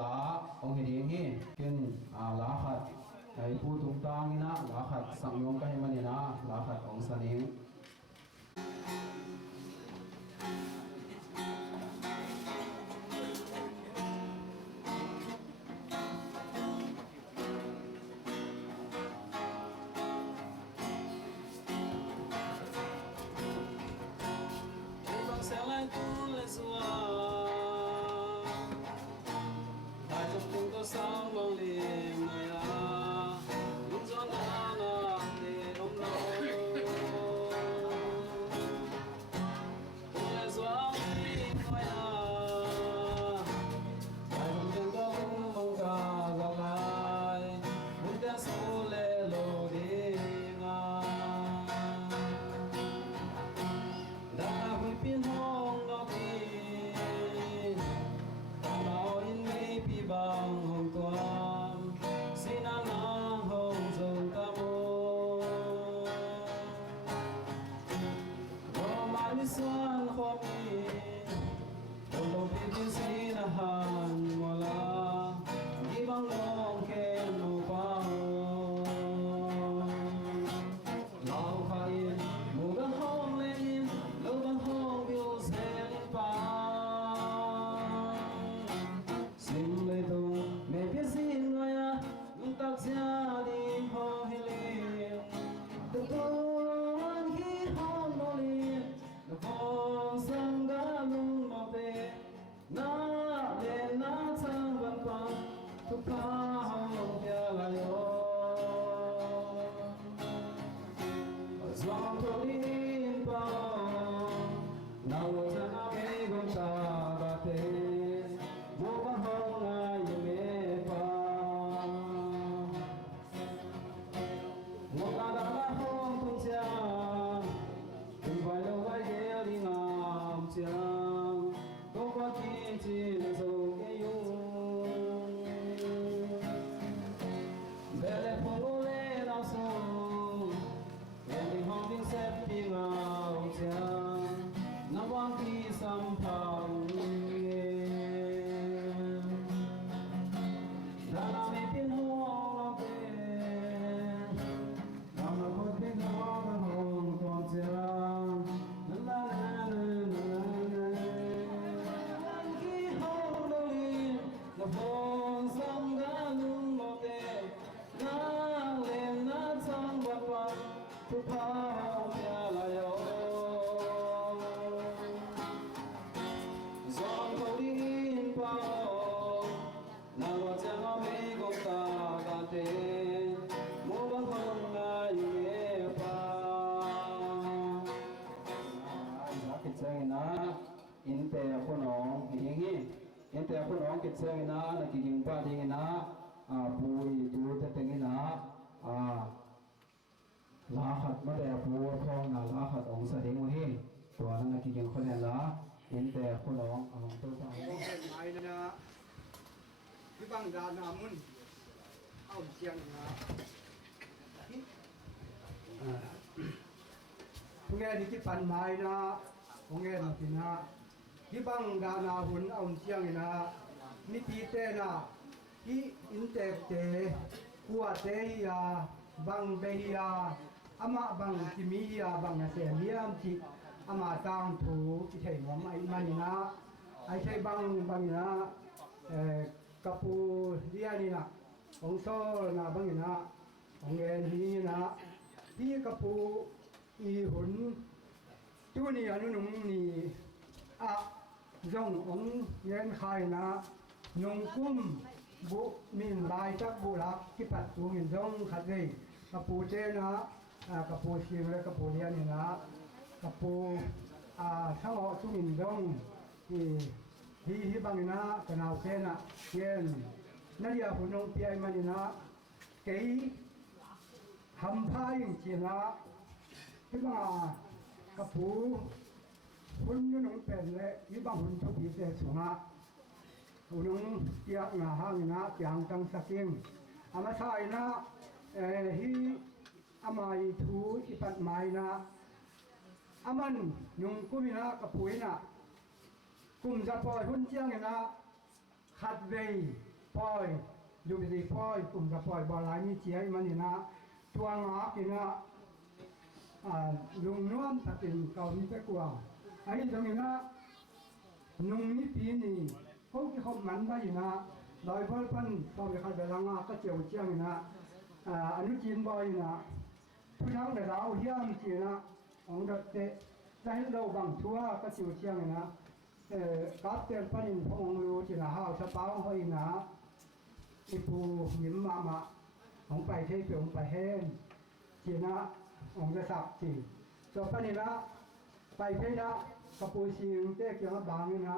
ลาองค์เดียงนี่เป็นลาขัดไอ้ผู้ถูกต้องนี่นะลาขัดสังยมกันให้มันนี่นะลาขัดองค์สนิงSang bang lim na ya lung zon na na te dom lo le zwang lim na ya ai dom jeng ga mong ga ga lai mun da so le lo de nga da hui pin hong no ki bang hong tuam sinang nang hong zong tamo romai mi suan khomi lo pi pi sinahan mola di bang long ken no pao lao khain mu bang hong lein lo bang hong biu sen pa mẹ biết xin người nhưng tác gia đi ho hilim từng tuần khi hôn môi liền được hôn sang đã lung màu tê na lên na sang văn quang thúc tha hồng kia là yo doang thôi in bao nào ra na mấy gom ta ba tê vô văn hồng ai chang có qua khi chỉ là dấu cái dung để lại phong lê đau sâu em đi hong tiếng xếp đi ngào chang năm quang khi xăm phong đã làm em biến hoa bên làm một con tiếng hoa hồng còn chang la la la hong sang ga lung mo te na lem na chang ba pa tu pha ya la yo zong ko din pa na wa cha ma me ko ta ga te mo bang hong na ye pa ya ke chang na in te ko no hi ngi in te ko no ke chang na na ki ging pa ding na pui tu te teng na la khat ma de pu thong na la khat ong sa ding hi to na ki ging khon la in te ko no ong to ta mai na ki bang da na mun au chiang na nghe đi cái phần mai na nghe là thì na cái bang da na hun au chiang na mi pi te na ki in te te kwa te ya bang be ya ama bang ki mi ya bang na se miam ki ama tang thu ki thei ngom ai mani na ai thei bang na kapu dia ni na ong so na bang na ong en hi na ti kapu i hun tu ni anu nung ni dòng ống nhân khai na nhung cung bộ min lai chắc bộ lạc cái bát tu min dòng khát gì kapu che na kapu sim le kapu lian ni na kapu thang họ tu min dòng hi bang na kanau che na yen nadia hunong pi ai man na cái ham phai chi na cái mà kapu hun nu nong pen le yi bang hun thu bi se chunga hunong ya nga hang na kyang tang saking ama sai na hi amai thu ipat mai na aman nhung kumina kapuina kum za poi hun chiang na คัดเวปล่อยอยู่ดีปล่อยกลุ่มกับปล่อยบ่หลายมีเจียมันนี่นะตัวงากินนะลุงน้อมถ้าเป็นเก่ามีแต่กว่าอันนี้ตรงนี้นะนุ่งนี้ปีนี้พวกที่เขามันได้นะลอยพันต้องไปขัดไปล้างก็เจียวเจียงนะอนุจีนบ่อยนะผู้ทั้งแต่เราเฮียมจีนะของเด็กได้เราบางทั่วก็เจียวเจียงนะกับเต็มปันพงรู้จีนะฮาวสปาของเขาอีนะอีปูยิ้มมาของไปเทพของไปเฮนจีนะของจะสับจีจบปันนี้ละไปเพนะกับปูชิงเตะเกี่ยวกับบางนี่นะ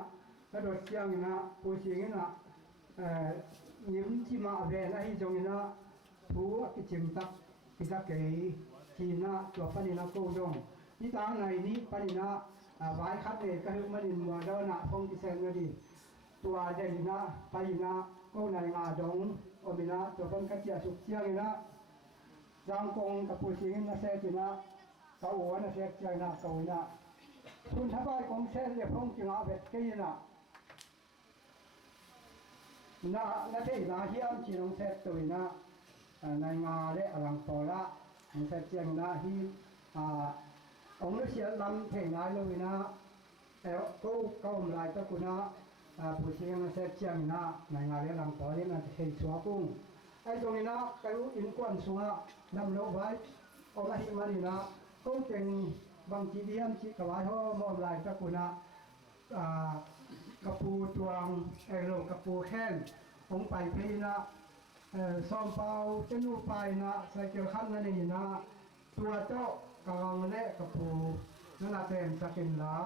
กระโดดเชียงนี่นะปูชิงนี่นะยิ้มที่มาเวนไอ้ตรงนี้นะผู้กิจมตักกิจเกยจีนะจบปันนี้นะโกยงนี่ทางไหนนี้ปันนี้นะไว้คัดเลยก็คือมันมัวเดินนะพงกิเซนก็ดีตัวเด่นนะไปนะก็ในงาดงอมินะจบปันกัจเจียสุกเชียงนี่นะจางกงกับปูชิงนะเซจินะเกาหัวนะเซจใจนะเกานะทุนทับไอ้ของเซนเรียบร้องจิงอาเวทกี้นะนาเทนาเฮียมจีนองเซตตัวนะในงาเละอลังโตละองเซตเจียงนะที่องค์เสียลำเทนายเลยนะแต่ก็ก้มลายตะกุนะผู้เชี่ยวเซตเจียงนะในงาเละอลังโตนี่มันเห็นชัวกุ้งไอ้ตรงนี้นะไปรู้อินกวนสัวนำโลกไว้องค์หิมานี่นะก็เก่งบางทีเดียมชิกวายห่อมอมลายตะกุนะกระปูตวงโลกระปูแค้นองไปพีนะซ้อมเป่าเจนูไปนะใส่เกี่ยวขั้นนั่นนี่นะตัวเจ้ากำลังเละกระปูนั่นละเป็นสกินละ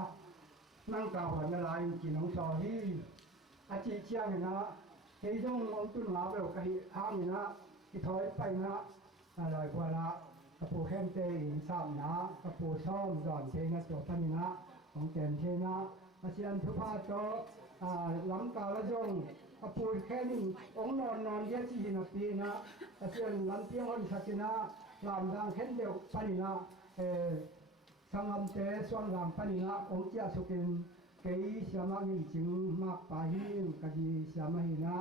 นั่งกล่าวหัวนาลายจีนองซอที่อาชีพเชี่ยงนะเฮ้ยต้องมองตุ้นหลาไปกับที่ห้ามนะที่ถอยไปนะลอยกว่าละกระปูแค้นเตยสามนะกระปูซ้อมดอนเทนะตัวพันนะของแกนเทนะอาชีพทุพาโตหลังกาละจงกระปูแค่นี้องนอนเยอะจีนปีนะอาชีพลำเพียงวันสักนะลำดังแค่เดียวพันนะสังคมเตส่วนลำพันนะองเจ้าสุกินเกยสามัญจริงมากไปกะดีสามัญนะ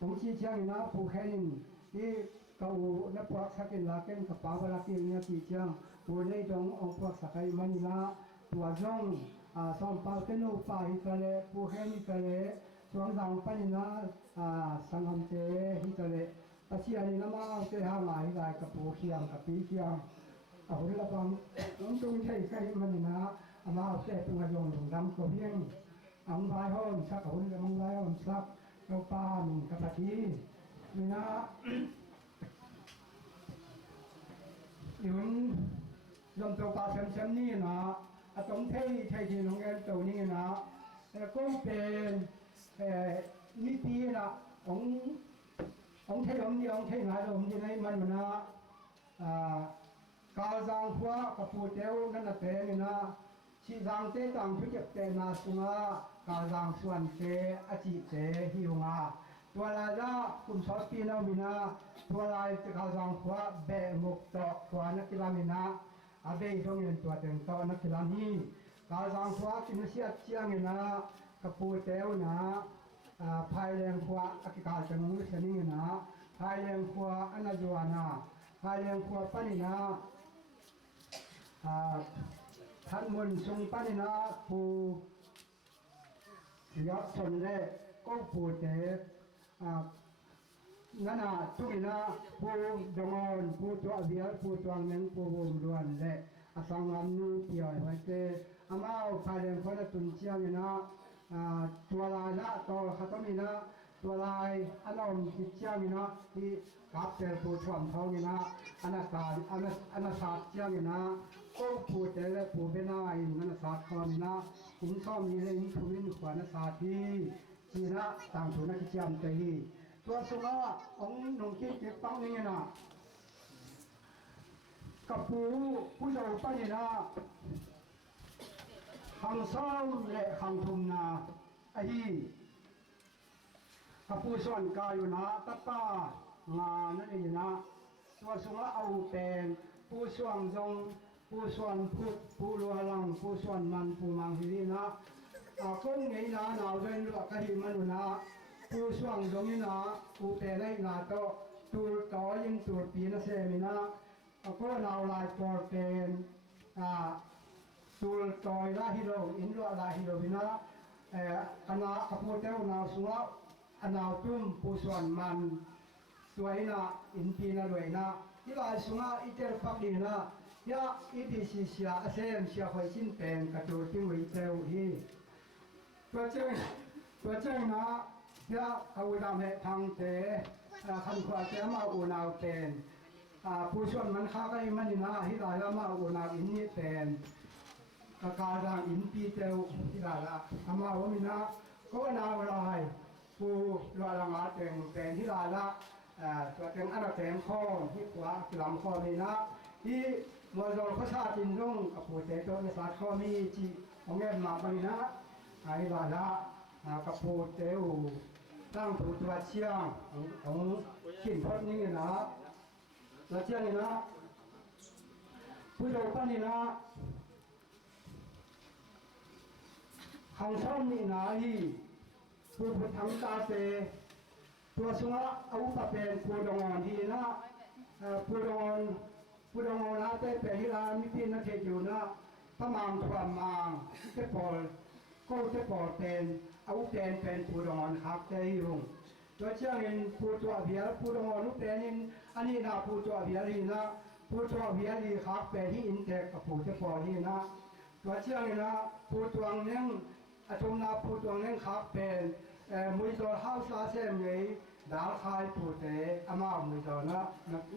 องชีเชียงนะผู้แค่นี้ที่เขานับพวกสักลาเก่งกับปาวลาเก่งเนี่ยที่เชียงผู้ในตรงองพวกสักมันนะตัวจงซ้อมเป่าเตนูไปทะเลผู้แค่นี้ทะเลช่วงดังปันนะสังคมเตที่ทะเลปัจจัยนี้นะมาเตหาหมายได้กับผู้เขียงกับปีเขียงเอาเรื่องบางน้องตรงใช่ใช่มันนะมาเอาเตะตรงกระยงตรงดำตัวเพียงอังบายห้องสักเอาเรื่องอังบายห้องสักเราปานกับปะทีนี่นะอยู่ลำตัวปลาเซมนี่นะตรงที่ที่น้องแอนตัวนี้นะก็เป็นนิตินะของที่ผมที่ของที่ไหนผมที่ไหนมันนะกาจังหัวกับผู้เจ้านั่นแหละเตนี่นะชีจังเตตังพิจิตเตนาสุงากาจังส่วนเตอจิเตหิวงาตัวลายละคุมสอสปีนามินาตัวลายกาจังหัวเบมุกตอกตัวนักกีฬามินาอาเบยตรงเงินตัวเต็มตัวนักกีฬานี้กาจังหัวกินเสียเชียงนะกับผู้เจ้านะภายแรงหัวอธิการจังมุสนี่นะภายแรงหัวอนาจวานาภายแรงหัวปานินาท่านมนทรงปานินาผู้ยอดสนเล่ก็ผู้เจ้นั่นน่ะทุกนะผู้ดงอนผู้ตัวเบียผู้ตัวเงินผู้บุญล้วนเละอาสังอันนู้เปียไว้เตอามาภายแรงคนตุนเชียงนะตัวลายละตัวขัตมินะตัวลายอันนั้นที่เชียงนะที่กับเจอผู้ชมท้องนะอนาคตอนาศาสตร์เชียงนะก็ผู้เจริญผู้เป็นนายอนาศาสตร์คนนะคุณชอบมีเรื่องผู้วินขวัญศาสตร์ที่จีนะต่างทุนนักเชียงเตยตัวสุนัขของหนุ่มขี้เก็บต้องนี่นะกับผู้เจ้าป้านี่นะขังซ้อมและขังทุมนาไอ้กับผู้ส่วนกายอยู่นะตัดตางานนั่นเองนะตัวสุนัขเอาเป็นผู้ส่วนจงผู้ส่วนพุทธผู้ลัวลังผู้ส่วนมันผู้มังหิรินะคนไงนะหนาวเดินเลือกกระดิ่งมันนะ ปูช่วงตรงนี้นะปูเตะได้นาโตตูต่อยิงตูปีนะเซมินะก็นาวลายปอร์เตนตูต่อยลาฮิโรอินโดลาฮิโรบินะคณะขบวนเต้านาวสุงะนาวตุ้มปูส่วนมันตัวนะอินปีนะด้วยนะที่ลายสุงะอิเตอร์ปักดีนะยาอีพีซีเสียเซมเสียคอยชิ้นเป็นกระโดดทิ้งไว้เต้าฮีตัวเจ้านะยาเอาดำเหตุทางเตะคันขวาเจ้ามาอุณาวเตนผู้ชนมันข้าก็มันนะที่ลายละมาอุณาวอินนี่เตนกการังอินปีเตวที่ลายละอามาว่ามินะก็นาวลายผู้ลอยละมาเตงเตนที่ลายละตัวเตงอันเตงข้อที่ขวาหลังข้อนี้นะที่มอจอเขาชาจินรุ่งกับผู้เตะตัวในศาสตร์ข้อมีจีของเงินมาไปนะไอ้ลายละกับผู้เตวตั้งผู้ตัวเชียงของขินพดนี้นะแล้วเชียงนี่นะผู้โดยปั้นนี่นะขังช่องนี่นะที่ผู้พุทธังตาเตตัวสุงะอาวุธเป็นผู้ดองที่นะผู้ดองนะแต่เป็นที่ร้านมิพินนักเทศอยู่นะพระมังความมังเจ้าปอลก็เจ้าปอลเป็นอาวุธเป็นผู้ดองครับเตยรุงตัวเชียงเห็นผู้ตัวเบียร์ผู้ดองลูกเป็นอันนี้นะผู้ตัวเบียร์นี่นะผู้ตัวเบียร์นี่ครับเป็นที่อินเตกกับผู้เจ้าปอลนี่นะตัวเชียงนี่นะผู้ตัวนึงอาชมนาผู้ตัวนึงครับเป็นมือตัวข้าวซาเซมเลยดาวคายผู้เตะอามามือตัวนะ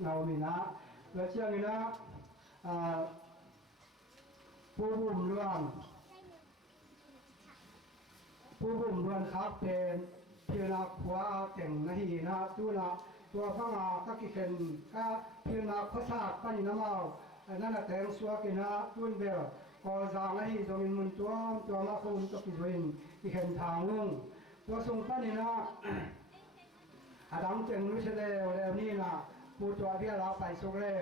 เรานี่นะตัวเชียงนี่นะผู้บุ่มเรื่องครับเป็นเพียงนักขวาเก่งนาทีนะตัวพังอาก็กินก็เพียงนักภาษาปัญญาเมานั่นแหละแต่งสวกินะตุนเบลก็จางนาทีตัวมินมุนตัวมาคุณก็ปิดวินที่เห็นทางลุงตัวทรงปัญญาอาดังเจงรู้เฉลี่ยแล้วนี่นะผู้ตัวเบียร์เราไปสุกเลย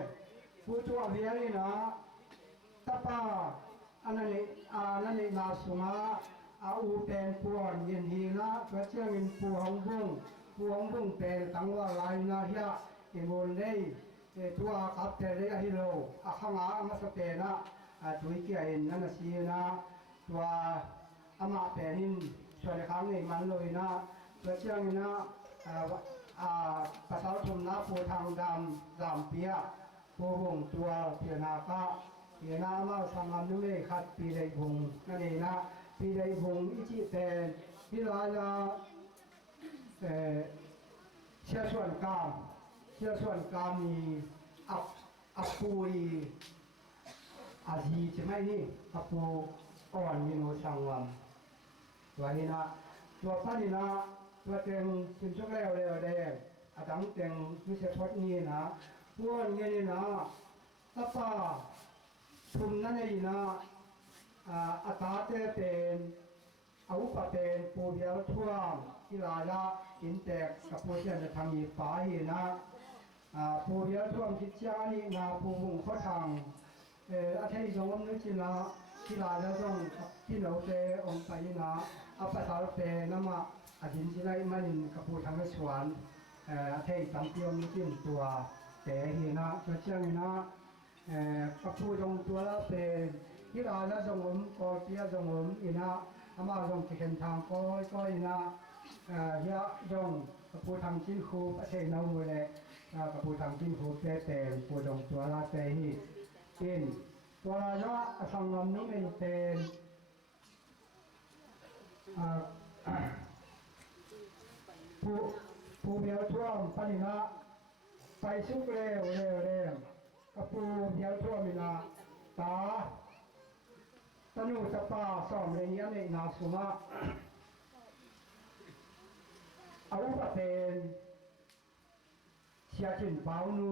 ผู้ตัวเบียร์นี่นะตาป้าอันนี้นาสุงาอาอูเป็นปวนยินดีนะตัวเชียงยินปูหงบุ้งเป็นตั้งว่าลายนาเฮียอิมุนเลยตัวขับเตะเลยฮิโร่ข้างอามาสเปนะตัวอีกอย่างนั่นสินะตัวอามาเป็นส่วนข้างนี้มันเลยนะตัวเชียงนะภาษาชมนะปูทางดำเปียปูหงตัวเปียนาคาเปียนามาสังกัดนุ่ยขัดปีใดหงนั่นเองนะปีใดหงอิจิเตนที่ลายละเชื่อส่วนกามมีอับปุยอาจีใช่ไหมนี่อับปูอ่อนยิโนสังวันตัวนี้นะตัวพันนี่นะตัวเต็งคุณชกแล้วแดงอาดังเต็งวิเศษพจน์นี่นะพวกนี้นะตาป้าทุมนั่นเองนะอาตาเตเป็นอาวุธเป็นปูเดียวท่วมที่ลายละอินเตกกับปูเชียนจะทำมีฝ่ายนะปูเดียวท่วมทิศยานี่นะปูบุงข้อทางอาทิตย์สองวันนี้นะที่ลายแล้วต้องที่เราเตองไปนะอาภาษาเตน้ำมาอาทิตย์ที่ไรมันกับปูทางสวนอาทิตย์ตั้งเตรียมนี่ตัวแต่เห็นนะตัวเชียงนะกับปูตรงตัวละเป็นที่ลายแล้วสงมก็เที่ยวสงมอินะอามาลงที่เห็นทางก็อินะยะดงกับปูทางจิ้นคูประเทศนาวูเลยกับปูทางจิ้นคูแต่ปูตรงตัวละแต่ที่เป็นตัวละสังลมนี้เป็นผู้เบียวท่วมปนินะไปสุกเร็วกับผู้เบียวท่วมมินะตาตนุตปาสอมเรียนในนาสุมาอาวุธเป็นเชียชินเปานู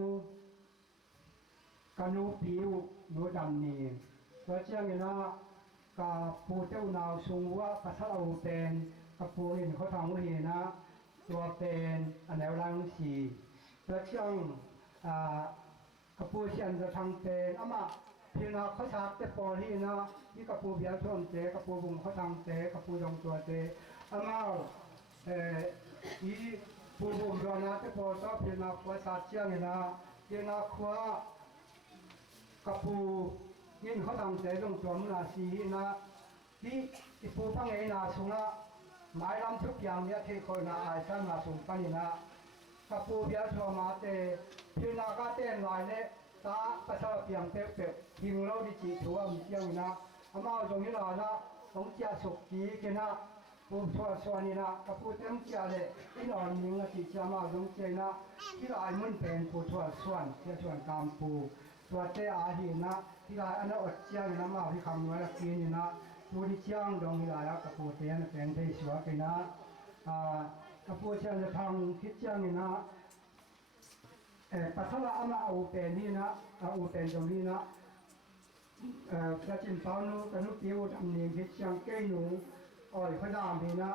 กานูผิวนูดำนี่ตัวเชียงนะกับผู้เจ้านาวสุงว่าภาษาอาวุธเป็นกับผู้เห็นเขาทางวิญนะตัวเป็นอันแนวรังสีตัวเชียงกับผู้เชียนจะทางเป็นอามาเพียงเขาชาเตปอที่นะนี่กับผู้เบียร์ท่วมเตกับผู้บุงเขาทางเตกับผู้ดงตัวเตอามา อีผู้บุญเรานะที่พอชอบเพียงนักว่าสัตว์เชียงนะเพียงนักว่ากับผู้ยินเขาทำใจตรงจอมนาสีนะที่ผู้พังเอนาสุนะหมายลำทุกอย่างเนี่ยที่คนนาไอ้ท่านนาสุกันนี่นะกับผู้เบียร์ชอมาเตเพียงนักก็เต้นลายเนี่ยตาประชาเพียงเป๊ะๆยิงเราดิจิทัวมีเชียงนะอามาตรงนี้เรานะต้องเจ้าสุกีกันนะผู้ช่วยส่วนนี้นะกับผู้เต็มเจ้าเลยที่เราหนึ่งนาทีจะมาลงใจนะที่เราไอ้มุ่นเป็นผู้ช่วยส่วนเจ้าส่วนกรรมผู้ตัวเจ้าอาหินะที่เราอันนั้นอดเจ้านะมาที่คำนวณกินนี่นะผู้ที่เจ้าดงนี่เรากับผู้เตี้ยนเป็นที่สวยกันนะกับผู้เจ้าจะทำคิดเจ้านี่นะปัทละอามาเอาเป็นนี่นะเอาเป็นตรงนี้นะพระจินตานุกนุติวดำเนียงคิดเจ้าเกยหนูอ่อยพระดามนี่นะ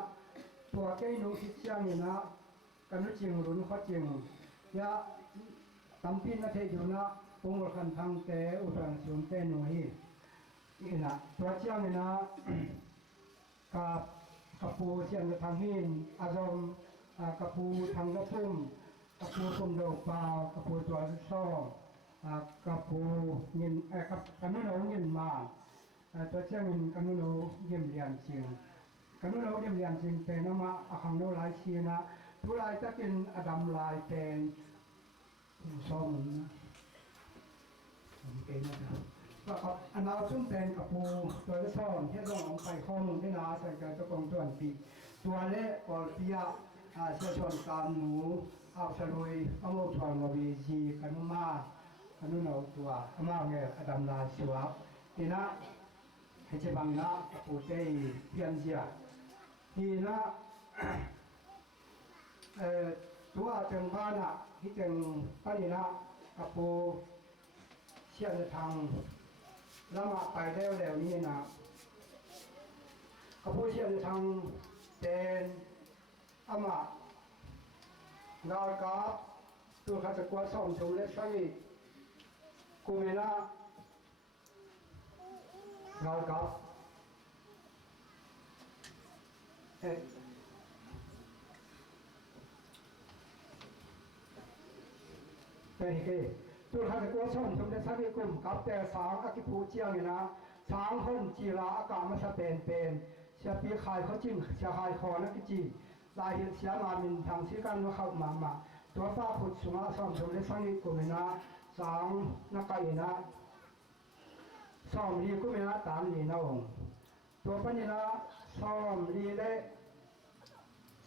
ตัวเกยหนูคิดเจ้านี่นะกนุจิงรุนข้อจิงยะตั้มพินนาเทจุนะปุงรคันทางเตอุตรังสุนเตหนุ่ยนี่นะตัวเจ้านี่นะกับปูเชียงทางหินอารมณ์กับปูทางกระพุ่มกับปูคุมดอกเปล่ากับปูตัวซ้อกับปูเงินกับกันนู้นเอาเงินมาตัวเจ้าเงินกันนู้นเอาเยี่ยมเรียนจริงกันนู้นเอาเยี่ยมเรียนจริงเป็นน้ำมาอาคังโนลายชีนะทุลายจะเป็นอดัมลายเป็นซ้อมนะเป็นนะครับก็อันนั้นซึ่งเป็นกับปูตัวซ้อมที่ต้องลงไปข้อมูลที่นาใส่กันตะกงตัวปีตัวเล็กกอลปียะเชื่อชนการหนูเอาสรุยเอาโมทอนมาวีจีกันมาอันนู้นเอาตัวอามาเงี้ยอดัมลาชัวทีน่ะให้เจ็บังนะปูเตยเพียนเสียทีน่ะตัวจังบ้านอ่ะที่จังป้านี่นะกับปูเชี่ยทางแล้วมาไปแล้วนี้นะกับปูเชี่ยทางเป็นอามา งานกับตัวข้าศึกว่าส่งชมเล็กสักนิดกูมีนะงานกับเป็นกี่ตัวข้าศึกว่าส่งชมเล็กสักนิดกลุ่มกับแต่สางอากิภูเจียงนี่นะสางคนจีราอากาศมันจะเป็นเสียปีขายเขาจิ้มเสียขายคอนักจีลายเห็นเสียงามินทางสีกันว่าเข้ามาตัวป้าขุดสุมาซ้อมชมเล็กสังนิกุมินะสางนักไก่นะซ้อมดีกุมินะตามดีนะองตัวปัญญาซ้อมดีเล่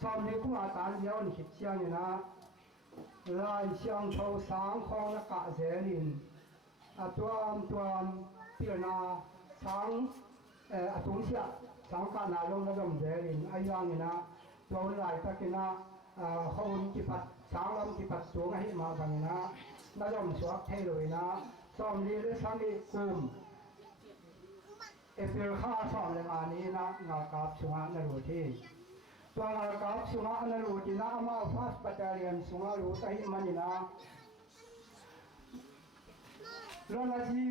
ซ้อมดีกุมาตามเดียวนี่คิดเชียงนี่นะลายเชียงโชว์สางของนักกะเสรินตัวเปียนาสางตุงเสียสางการนาลงระดมเสรินอายุนี่นะตัวหลายตะกินะเขาอุจิปัดสางลำจิปัดสูงให้มาบังนะน่าจะมีสวกเทเลยนะซ้อมดีและสังดีกุมเอฟเฟลข้าซ้อมในงานนี้นะงานกับสุงานรูที่ตัวงานกับสุงานรูที่นะมาฟาสปัตตาเรียนสุงารูตะหิมันนะรอนาจี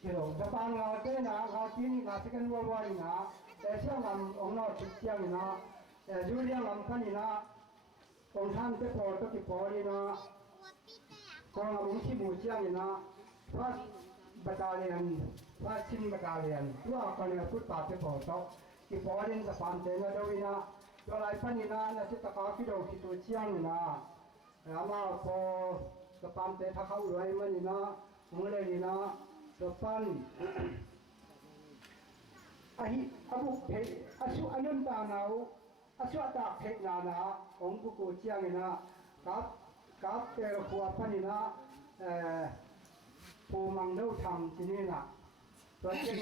เกี่ยวกับงานเต้นนะงานที่นี่งานที่กันวัวๆนะแต่เชื่อมันองค์นอจิตเจียงนะแต่ยูเรียงลำพันนะองค์ท่านเจ้าพ่อตะกี้พ่อนี่นะกององค์ที่บูเจียงนะพระบัตรเรียนพระชินบัตรเรียนตัวคนนี้พูดปากเจ้าพ่อต่อที่พ่อเรียนสะพานเจนะเดวินะตัวไรพันนะนั่นจิตตะการที่เราคิดตัวเจียงนะแล้วมาพอสะพานเจถ้าเขารวยมันนะมึงเลยนะสะพานอาบุเพอาสุอนุนตานาอาสุตาเพนานะองค์กุเจียงนะกับเตระขัวพันนะปูมังเดาทำที่นี่นะตัวเจ้า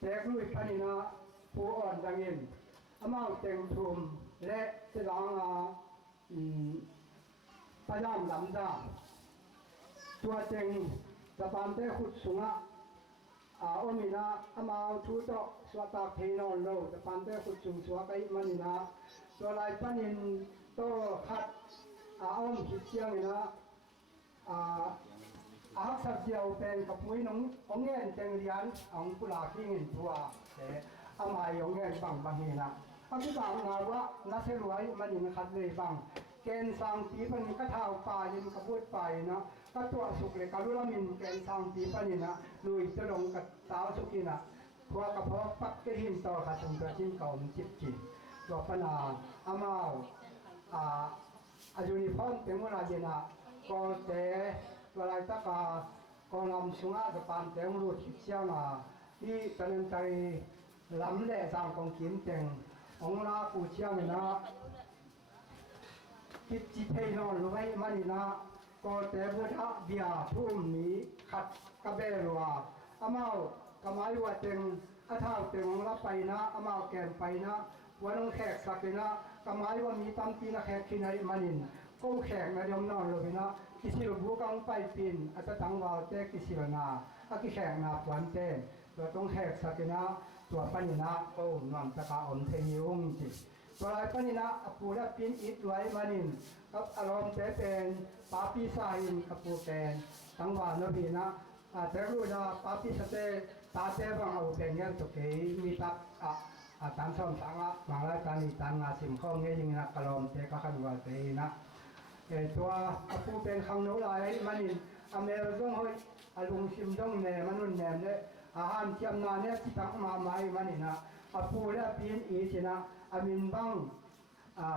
เตะลุยพันนะปูอ่อนดังเงินอามาเต็งทุ่มและเสดางพยายามลำดาตัวเจ้าสะพานเตะขุดสูงโอมินะอามาทุตระสวัสดิ์เทนอนโลแต่ปันเตขุดจุงสวะไกมันนะตัวลายปันินโตขัดอ้อมคิดเชียงนะอาสับเจียวเป็นกับมุ้ยน้องเงี้ยเจงเรียนองกุลาขี้เงินตัวแต่อามายองเงี้ยบังนี่นะ อภิบาลนาวะนัสรวยมันยินขัดเลยบังเกณฑ์สังปีปันก็เท่าป่ายินกระพูดไปนะก็ตัวสุกเลยกรุลมินเกณฑ์สังปีปันนี่นะลุยจะลงกับสาวสุกินะพวกกระเพาะปักเกหินต่อขัดสมตัวชิ้นเก่ามันจิบจิตัวปนาอามาอายุนิพนธ์เป็นเวลาเย็นก็แต่เวลาตะกาก็นำสุงอาจะปานแต่งรูดทิพเชียวนะที่ตะลึงใจล้ำแหล่สร้างของกินแต่งองลากูเชียวนี่นะคิดจิตให้นอนรู้ไหมมันนี่นะก็แต่บุตรเบียทุ่มนี้ขัดกระเบลว่าอาเมากระไม้ว่าเต็งอาเท้าเต็งรับไปนะอาเมาแกนไปนะวันน้องแขกสักนะกระไม้ว่ามีตั้มปีนะแขกที่ไหนมันนี่ก็แขกนะยอมนอนเลยนะกิสิรบุกังไปปินอาจจะตั้งวาวเตกิสิรนาอากิแขกนาปวันเตตัวต้องแขกสักนะตัวปัญญาโอ้นอนตะกาอมเทนิวงจิตัวไรปัญญาปูและปินอิดไว้มานินกับอารมณ์เป็นปาปิสาหินกับปูแกนตั้งวานบีนะแต่รู้ว่าปาปิสเตตาเตบังเอาเป็นเงี้ยตัวเกยมีตักตันซ้อมสังะมาแล้วการตันงาสิมข้องเงี้ยยิงนะอารมณ์เตก็ขันว่าเตนะตัวปูเป็นขังโนลายมานินอเมริกันเฮ้ยอารมณ์ซิมต้องเนมันนุ่นเนมเลยอาหารเทียมนาเนี่ยที่ตั้งมาใหม่มันนี่นะปูและปีนอีสินะอามินบัง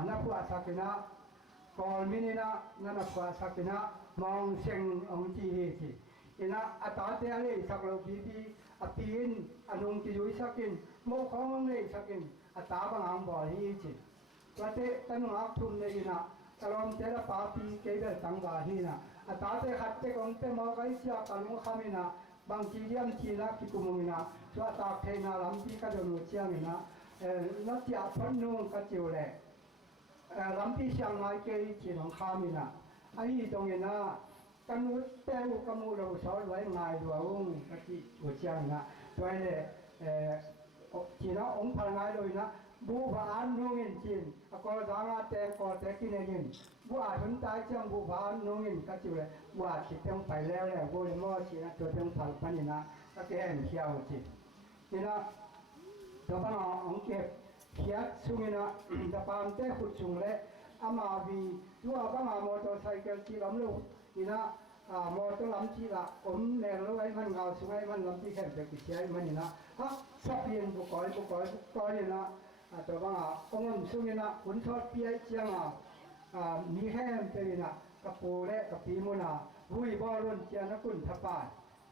นักว่าสักนะกอลมินินะนักว่าสักนะมองเสียงองจีเฮจิอินะอัตตาเตอะไรสักโลกีบีปีนอนุงกิจุยสักินโมของเลยสักินอัตตาบังอังบอลีจิว่าเตตันหักทุนเลยนะตลอดเจริญปาปีเกเดตังบาฮีนะอัตตาเตขัดเตกองเตมอไกเสียกัลมุขมินะบางทีเรียมทีละคิกุมุมินะชัวตาเทนาลำปีก็จะรู้เชียงนะนักที่พันนุ่งก็จิ๋วเลยลำปีเชียงไงเกยจีนของข้ามินะไอ้ตรงนี้นะกันนุแต่อุกมูเราสอนไว้ง่ายด้วยองค์ก็ที่หัวเชียงนะด้วยเลยจีนองค์พลังงานเลยนะบูบานนุ่งเงินจีนก็จางอาแต่ก็แต่กินเงินบัวสนใจจังบูบานนุ่งเงินก็จิ๋วเลยว่าคิดเต็มไปแล้วแหละบัวเลยมั่วจีนตัวเต็มพันปันนี่นะก็แก่เขียวจีนี่นะตัวปนองเก็บเขียดซุงนะจะปามเตะขุดซุงเลยอามาบีตัวบ้างมอเตอร์ไซค์ที่ล้มลูกนี่นะมอเตอร์ล้มที่ละแนวรถไอ้มันเงาซุงไอ้มันล้มที่แข็งจะกิเชียมันนี่นะฮะสับเปลี่ยนบุกอยนี่นะตัวบ้างองค์ซุงนะขุนทอดเปียเจียงมีแห้งเป็นนะกระปูและกระปีมุนาวุ้ยบอลล้นเจียนกุนทับปา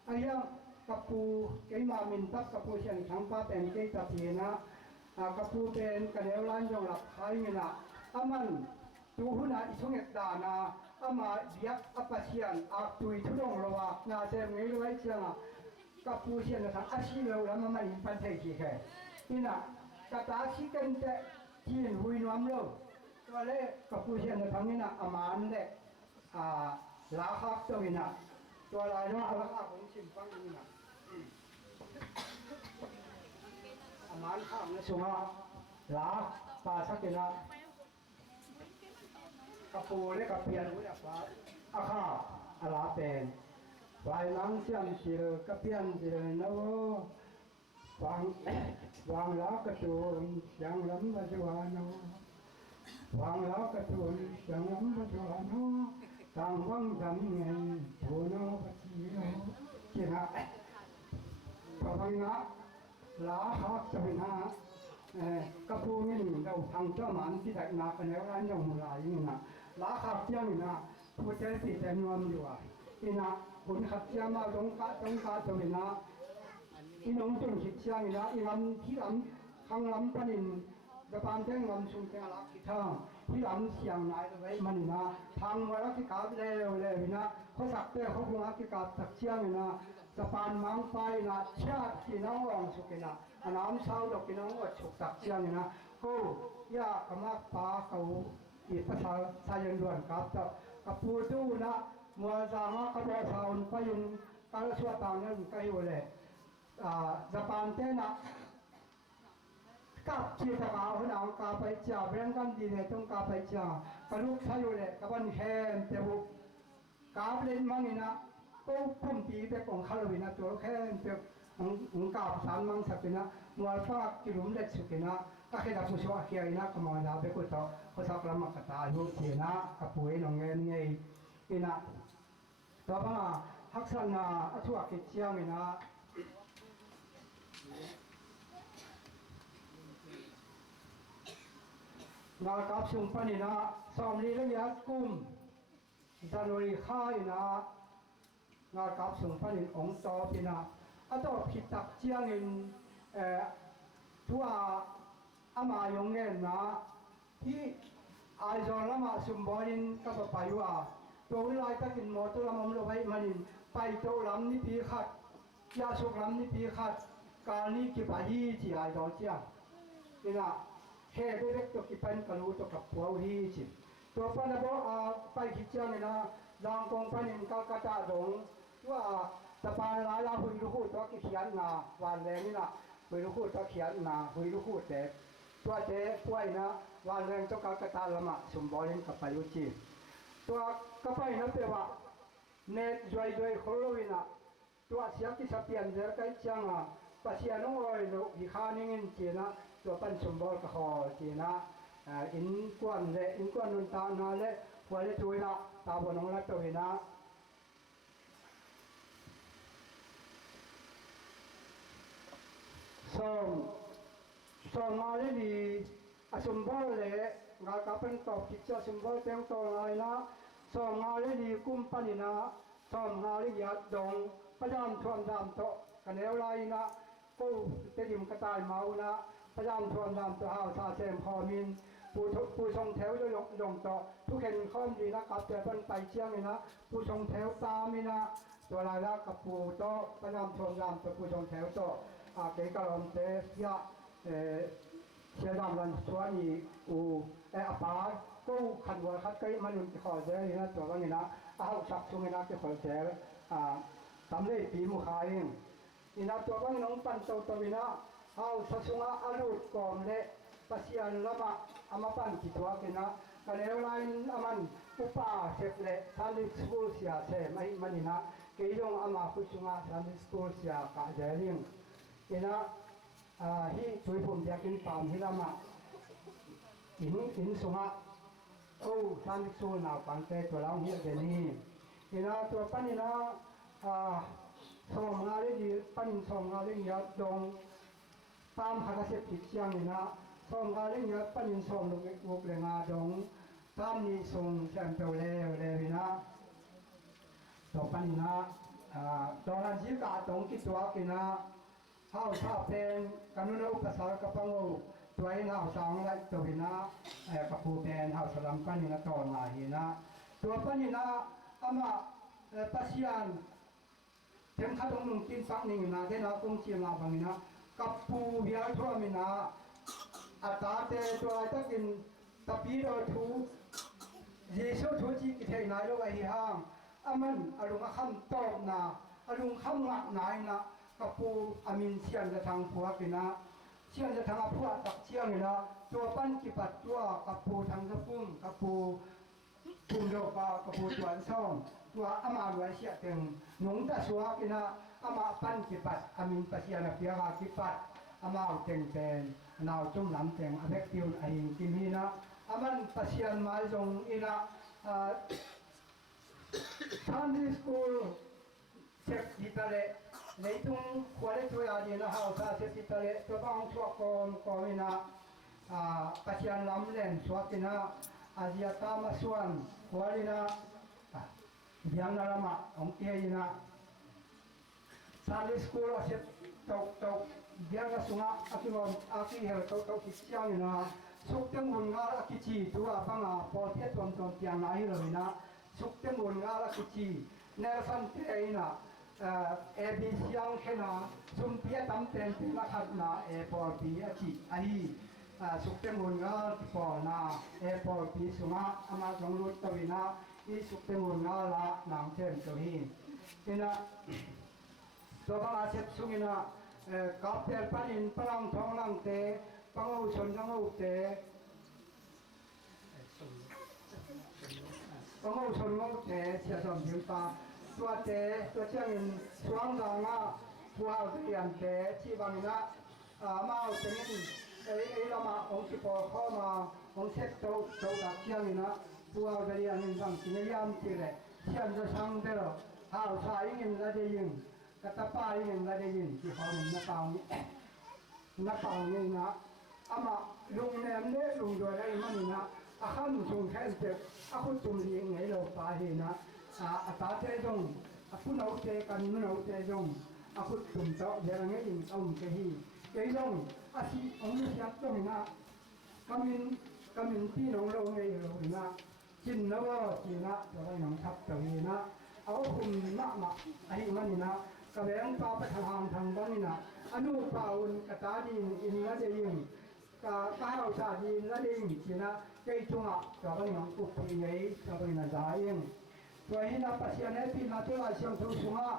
ไอ้ยังกับปูเกี่ยมามินตักกับปูเชียงทั้งป้าเป็นเกี่ยกับพีนะกับปูเป็นกระเดวล้านยองหลับไทยมินะอามันตูหุนาอิสุเงตดานาอามาเบียกอัปเชียนอักตุยทุดงระวานาเซมเงยไว้เชียงกับปูเชียงทั้งอาชีพเราแล้วมันอินพันเทกี่แค่นี่นะกระตาชิกันเตจีนหุยนวมเราตัวเล่กับปูเชียงทั้งนี้นะอามันเด็กลาคักตัวนี้นะตัวลายน้องราคาของชิมฟังนี่นะอามันข้ามนะสุมาลาปาสักนะกระปูเล็กกระเพียนวิญญาณอาข้าอาลาเป็นวายลังเสียงสิรกระเพียนสิรนะวางลากระตูนยังล้ำมาจวานวางลากระตูนยังล้ำมาจวานต่างวังจำเงินผู้น้องปฏิโนกินะพระพังนะลาหักจะเป็นหากระพูนี่เราทางเจ้ามันที่แต่นาเป็นแล้วร้านยองมุลายนี่นะลาขับเจ้านี่นะผู้เจ้าสิแต่นวมอยู่นี่นะคุณขับเจ้ามาตรงกาตัวนี่นะอีน้องจงคิดเจ้านี่นะอีลำที่ลำข้างลำปนินจะปานแจ้งลำชุมแจ้งลักที่ท่าที่ลำเสียงนายไว้มันนี่นะทางวาระที่กาบเลยนะเขาสักเตะเขาคงรักที่กาบสักเชียงนี่นะสะพานมังไปนะชาติที่น้องรองสุกินะอันน้ำเช้าดอกที่น้องอดฉุกสักเชียงนี่นะก็ยากกมากปาเขาอีภาษาสายันด่วนกับเจ้ากับปูตู้นะมัวจางกับเราชาวไปยุงการสวดต่างนั้นก็อยู่เลยสะพานเต้นะกับชีตกาหัวหน้ากาไปจ่าแบงกันดีเนี่ยต้องกาไปจ่ากระลุกใช้อยู่เลยกับวันแฮมเตบุกาเล่นมั่งนี่นะก็พุ่มตีไปของคาร์บินะตัวแค่เปียกงกาบสารมังสักนะมัวฟ้ากิลุมเล็กสุกินะ akhirnya puswa kiaina kemana beku to kosak lama kata ayu cina kapui nongen ngei ina to banga haksana atua kiciang ina na kap sumpan ina somli le ya kum Januari khai ina na kap sumpan in ong to pina ato pitak chiang in tua ama yongen na hi aijon lama sumborin ka payua to lai ta kin mo to lam lo bai manin pai to lam ni pi khat ya sok lam ni pi khat ka ni ki pa hi chi aijon chia ina he be bek to ki pan kalu to ka puau hi chi to pa na bo pai ki chiang ina dang kong panin Calcutta dong wa ta pa la la hui lu hu to ki khian na wan le ni na hui lu hu to khian na hui lu hu teตัวเจ้ป่วยนะวันแรงเจ้ากากตาละมาสมบูรณ์กับไปอยู่จีตัวก็ไปนะเปว่าเนตจอยๆโคโลวินะตัวเสียกิสเปียนเจอใกล้จังอ่ะปัจจัยน้อยโลหิคานิ่งจีนะตัวเป็นสมบูรณ์กับหอจีนะอินกวนเละอินกวนนุนตานาเละหัวเละจุยนะตาบนองละตัวนะส่งมาเลยดีสมบูรณ์เลยงานกับเป็นตอบกิจสมบูรณ์เต็มตัวเลยนะส่งมาเลยดีกุมปนินะส่งมาเลยยัดดงพยายามทวนดำโตกันแล้วไรนะกูจะดิ่มกระต่ายเมานะพยายามทวนดำตัวหาวซาเซมพอมินผู้ทรงแถวจะลงโตทุกเห็นข้อมดีนะครับแต่เป็นไปเชี่ยงเลยนะผู้ทรงแถวตามนี่นะตัวลายละกับผู้โตพยายามทวนดำตัวผู้ทรงแถวโตเกี่ยวกับลมเตะยะเชื่อดำรันสวนอีอูอาปาก็ขันวัวขัดก็มันขอเจอนะตัวก็นี่นะเอาสักช่วงนี้นะจะขอเจอทำได้ปีมุขายนี่นะตัวก็น้องปั่นตัวนี้นะเอาสักช่วงอาลูกกอมเละปัสยานละมาอามาปั่นกี่ตัวกันนะกันแล้วไล่อามันอุปาเสร็จเละทันดิสกูเสียเสไม่มันนี่นะเกี่ยงอามาคุช่วงทันดิสกูเสียกะเจริญนี่นะที่ช่วยผมอยากกินปามที่ละมาอินสงะโอ้ท่านสู้หนาวปังเตตัวเราเหี้ยเดนี่นี่นะตัวปั้นนี่นะส่งงานได้ดีปั้นส่งงานได้ยัดดงตามหากเสพติดเชียงนี่นะส่งงานได้ยัดปั้นส่งลูกแรงงานดงตามนี้ส่งแซมเปิลเลยนะตัวปั้นนี่นะตอนนั้นจีกาตรงกิตัวกินนะเฮาชอบเป็นกันนุนอุปสรรคกับปังโอตัวเองเฮาสองไรตัวหินะกับผู้เป็นเฮาสลัมกันนี่นะต่อมาหินะตัวปันนี่นะอามาปัสยานเต็มขัดองกินสักหนึ่งนะเทนะคงเชียงมาบังนะกับผู้เบียร์ทั่วมินะอัตตาเตตัวตะกินตะปีโดทูเยซูทูจีกิเทนายโลกหิฮังอามันอารมณ์คำตอบนะอารมณ์คำหมักนายนะกับผู้อามินเชียนจะทางผัวกินะเชียนจะทางผัวตักเชียงนี่นะตัวปั้นกิปัดตัวกับผู้ทางกระปุ้งกับผู้ทุ่มโลกกับผู้ตัวซ่องตัวอามาไว้เสียเต็งหนุ่งตะสัวกินะอามาปั้นกิปัดอามินปัสยาเปียกากิปัดอามาเต็งเป็นนาวจุ่มน้ำเต็งอเวกติวไอกิมีนะอามันปัสยานมาจงอินะท่านที่สกูลเช็คดิตาเลในทุ่งขวดช่วยอาดีนะฮาวซาเช็คดิตาเลตัวบางชัวกอมินะปัจจัยลำเล่นสวัสดินะอาเซียตามาส่วนขวดนะเบียงนาลมาองเทียนะซาลิสกูลเช็คตกเบียงกสุงะอากิวันอากิเฮลตกกิจยังนะสุขเต็มหุ่นงาอากิจีตัวบังอาพอเทียตวนเตียงนายเลยนะสุขเต็มหุ่นงาอากิจีเนรสันเทียนะเอบีเซียงแค่นะสุมเพียตั้มเต็มที่มาขัดนะพอปีอาชีอาฮีสุขเต็มหุ่นงาปอนะพอปีสุงะอามาจงรุตตวินะอีสุขเต็มหุ่นงาละนางเต็มตัวนี้นี่นะตัวบางอาเซบสุงินะกับเตลปนินพลังทองลังเตปังอุชนปังอุเตปังอุชนปังอุเตเสียสมยิมตาตัวเตตัวเชียงสวงดางะตัวเอาเตียนเตชีบังนะมาเอาเตียน ละมาองค์ที่พอเข้ามาองค์เซ็ตโตดักเชียงนี่นะตัวจะเรียนหนึ่งบางสิ่งยามที่เลยเชียงจะช่างเด้อหาวชายยิงละได้ยิงกระตาป้ายยิงละได้ยิงที่เขาหนึ่งนักต่างนี่นะอามาลุงแนมเนี่ยลุงโดยได้มันนี่นะอาข้ามส่งแค่เจ็บอาคุณจุ่มยิงไงเราไปเห็นนะอาตาเจจงอาคุณเอาเจกันนู่นเอาเจจงอาคุณจุ่มเจาะเดี๋ยวงี้ยิงเอาเจฮีเจจงอาชีองค์นี้ยัดตรงนะกำมินที่น้องเราไงเรานะจินแล้วก็จีนะจะได้หนังทับตรงนี้นะเอาคุณมาไอ้มันนี่นะกระเบงปลาประทานทางบ้านนี่นะอนุปาอุนกตาดินอินละเดียงก้าวชาดินละเดียงจีนะใจจุงอ่ะจะได้หนังกุบปีไงจะได้หนังใจเองตัวนี้นะปัจจัยนี้ที่มาตัวเราเชื่อมทุกสิ่งอ่ะ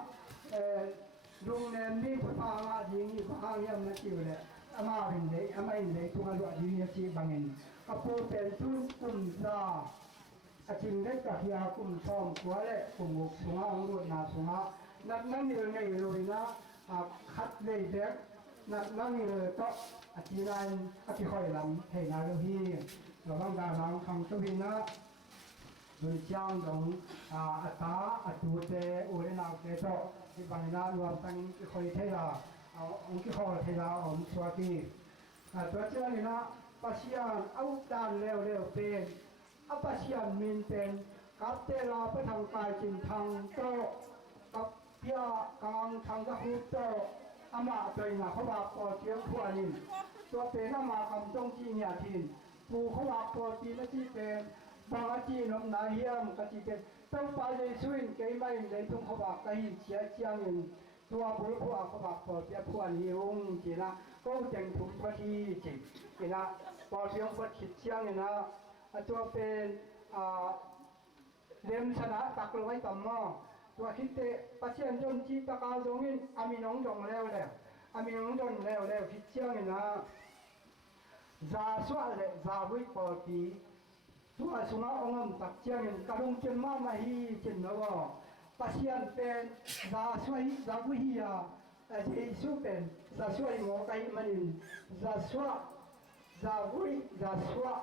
ลุงเนมนี่พามายิงนี่พาเยี่ยมนะที่เลยอามาเป็นเด็กอามาเป็นเด็กทุกคนรู้ดีนะที่บางเงินกับผู้เป็นทุนกุมซาอาจิงเล็กกับยากุมชอมตัวเล็กกุมบุกสุงาองรุนาสุงานักนั่งนี่เลยไงรู้นะคัดเลยเด็กนักนั่งนี่เลยก็อาจิรันอาจิคอยลำเฮนาลูฮีเราต้องการลำคำตัวนี้นะโดยเจ้าของอัตตาอัตตุเตอุเรนาเกโตที่บางนารวมตั้งที่คอยเทลาเอาองค์ที่คอยเทลาองค์สวัสดีตัวเจ้านี่นะปัจจัยเอาด้านเร็วเป็นอปัจจัยมินเป็นกับเตลาไปทางกายจินทางโตกับเปียกลางทางกระหุบโตอามาตัวนี้เขาบอกปอเทียงทั่วนินตัวเป็นอามาคำจงจีเนี่ยทินปูเขาบอกปอจีและจีเป็นบางจีนมนายเฮียมกจีเป็นต้องไปในสุรินเกยไม่ในทุ่งเขาบอกกะหินเชียเชียงเงินตัวบุรุษเขาบอกปอเทียพวนนิวงจีนะก็จังถุงพอดีจีจีนะปอเทียงพอดีเชียงเงินนะตัวเป็นเลี้ยงชนะตักลงไว้ต่ำมอตัวคิดเตะปัจจัยจนจีตะกาจงอินอามีน้องจงแล้วอามีน้องจงแล้วคิดเชียงเงินนะซาสวะเลยซาวิปอดีตัวสุนัของค์ตักเชียงเงินกระดุมเจนมาไม่ฮีเจนแล้วก็ปัจจัยเป็นซาสวะฮีซาวิฮีอะเจสุเป็นซาสวะฮีงอไก่มันซาสวะซาวิซาสวะ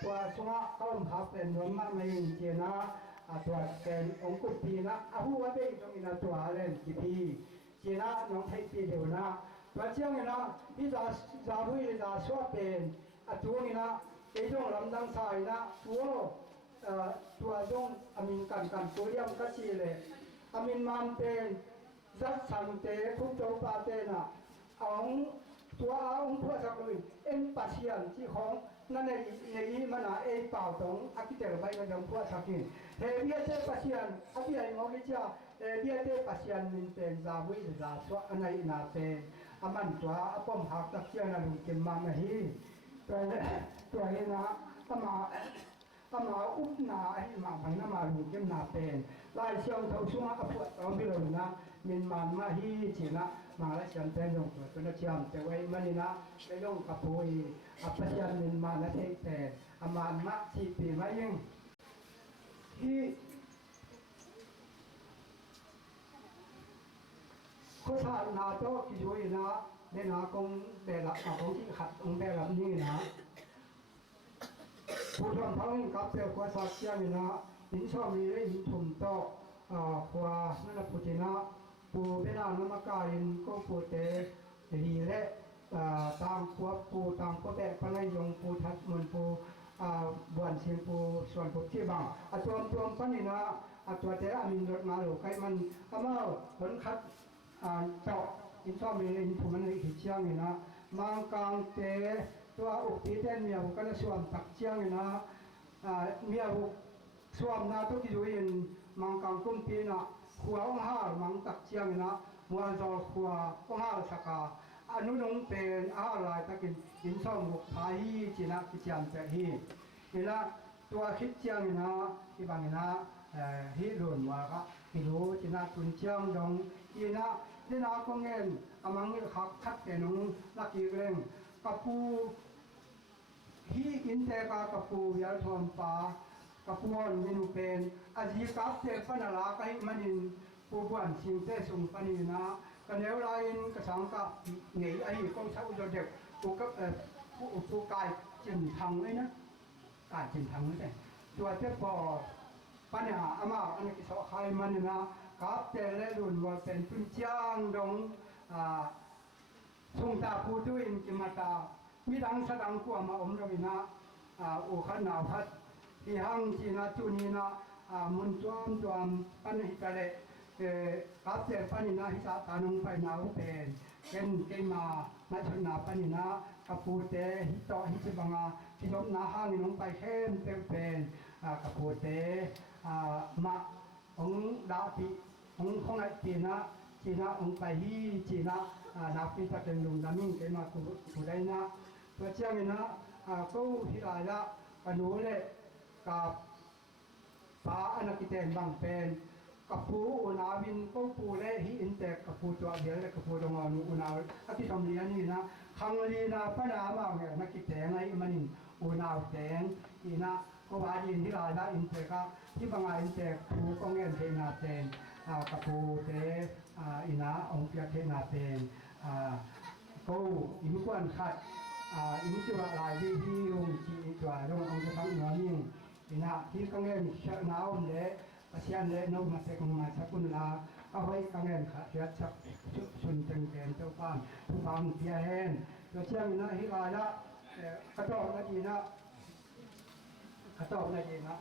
ตัวสุนัขเขาหับเป็นนวลมาไม่เจนะตัวเป็นองคุปีนะหัวเด็กตรงนี้นะตัวอะไรกี่ปีเจนะน้องไทยปีเดียวนะตัวเชียงนะที่ซาวิซาสวะเป็นตัวนี้นะไอ้ตรงลำดังสายนะตัวตรงอามินกันตัวเลี้ยงกัจจีเลยอามินมันเป็นจัดสังเตทุกโจปาเตนะตัวองค์พระสักเลยเอ็นปัจจัยที่ของนั่นในมันเอ็นเป่าตรงอากิเตอร์ไปมันยังพระสักกินเฮียเตปัจจัยอากิไอ้งอกิจ้าเฮียเตปัจจัยมินเป็นซาวิซาสวะอันไหนนาเตอามันตัวป้อมหักตักเชียงนั่นกินมาไม่ฮีตัวเห็นนะตมาอุปนาไอ้มาพันนามาลูกยังนาเป็นลายเชียวเท่าช่วงกับพวกเราไม่รู้นะมินมันมาฮีจีนะมาแล้วฉันเป็นลงตัวเป็นเชียมแต่ไว้มันนี่นะไปลงกับปุยอัปเชียนมินมาแล้วเทแต่อามันมาชีปีมายังที่ข้อสารนาโต้กิจวินะเดนากงเดลักของที่ขัดองเดลักนี่นะผู้ทำทั้งกับเปลือกข้อสารเชียงนะหินชอบมีได้หินถุ่มโตขวานั่นปุจินะปูเป็นนามกาลินก็ปูเตดีและตามพวกปูตามพวกแต่พระนายงปูทัดมันปูบวนเสียงปูส่วนปูที่บางตัวปนินะตัวเตอามินรถมาหรือใครมันก็มาผลคัดเจาะอินชอบมีอินถุมันหิเชียงนะมังกังเตตัวอุปติเมียบุกันส่วนตักเชียงนะเมียบุส่วนนาตุกิจุอินมังกังกุมปีนะขัวองหามังตักเชียงนะมัวจอขัวองหาสกาอนุนงเป็นอาลายตะกินอินชอบบุกพาฮีจีนะกิจามเจฮีนี่ละตัวคิดเชียงนะที่บางนะฮิรุนว่าก็ฮิรุจีนะตุนเชียงดงอีนะนี่นะก็เงินอามังนี่ขับคัดแต่นงลักกีเร่งกับปูฮีอินเตกากับปูยาทอมปากับปูนมินุเป็นอาจีกับเตปนาลาไกมันอินปูบวนสิงเตสุงปนินะกันเอวลายินกระสังกับเหนียไอ้กองเช่าเด็กปู ปูก็ปูกายจินทางเลยนะกายจินทางเลยตัวเจ้าพอปัญหาอามาอันนี้สอใครมันนะกับแต่ละรุ่นว่าเป็นตุนจ้างดงทรงตาผู้ด้วยจิมาตามีดังสดังกว่ามาอมรวินะโอขันหนาวพัดที่ห้างจีนาจุนีนะมุนจวมปันหิตะเลกับแต่ปันนะหิตาตานุงไปนาวเป็นเก่งมาณชนาปันนะกับปูเตหิตอหิตบังอาที่ยกนาห้างน้องไปเข้มเต็มเป็นกับปูเตมาองดาปิองของไอจีนะองไปฮีจีนะนาปิตะเป็นลุงดามิงเกมากูได้นะตัวเจ้าเนี่ยนะก็ฮิลายะปนูเล่กับป้าอนาคิเตนบางเป็นกับผู้อุณาวินก็ผู้เล่ฮิอินเตกับผู้ตัวเดียวและกับผู้ตรงอุณาอธิธรรมเรียนนี่นะครั้งนี้นะพระนามว่าเนี่ยนักกิเตงไงมันอุณาแตงอีนะก็ว่ายินฮิลายะอินเตก็ที่บางอินเตผู้ก็เงินเทนาเตนกับผู้เตอีนะองค์เปียเทนาเตนก็อินกวนขัดอินจุลลายที่องค์จีจวาองค์จะทำเงินยิ่งอินะที่ก็เงินเชื่อน้ำเละอาเซียนเละโน้มาเสกมาสักุลลาเอาไว้ก็เงินขัดเชื่อชักชุนเต็งแกนเจ้าบ้านผู้ฟังเพียแหนตัวเชื่อมินะฮิลายะกระจอกนาทีนะกระจอกนาทีนะ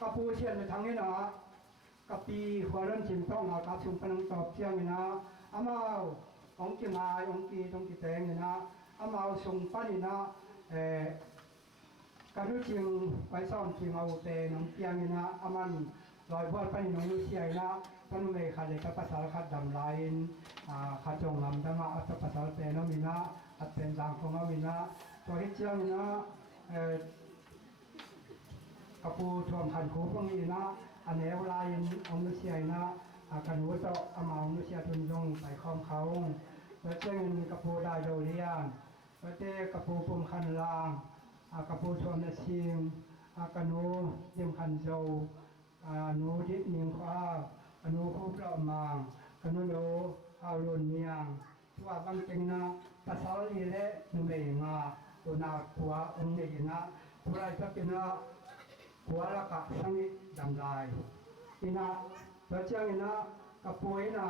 กับผู้เชี่ยนในทางนี้นะกับปีหัวเริ่มชิมต้องเอากับชุมพนังตอบเชี่ยงนะอามาองค์กิมายองค์กีตองกีแตงนะอามาส่งป้านี่นะการรู้จริงไปซ่อมจริงเอาแต่น้องเพียงนี่นะอามันลอยบอดป้านี่น้องรู้เชี่ยนะท่านเมย์ขัดเลยกับภาษาขัดดำลายขัดจงลำทั้งอัตภาษาเตนมินะอัตเป็นดังของมินะตัวที่เชี่ยงนี่นะกับผู้ชมขันคูพวกนี้นะอันนี้เวลาองค์รู้เชี่ยนะกันหัวโตอามาองค์รู้เชี่ยทุนยงไปคอมเขาแล้วเจ้าเงินกับผู้ได้โดเรียนแล้วเจ้ากับผู้ปุ่มขันลางกับผู้ชมในชิงกันหูเยี่ยมขันโจนูดินิงข้ากันหูผู้เปล่ามังกันหูโลเอาลุนเนียงตัวบางเจงนะภาษาลีเละนุ่มเองตัวนาตัวองค์เอกนะตัวไรก็เป็นนะหัวละกะสังนิดำลายอินะแล้วเจ้าอินะกับป่วยนะ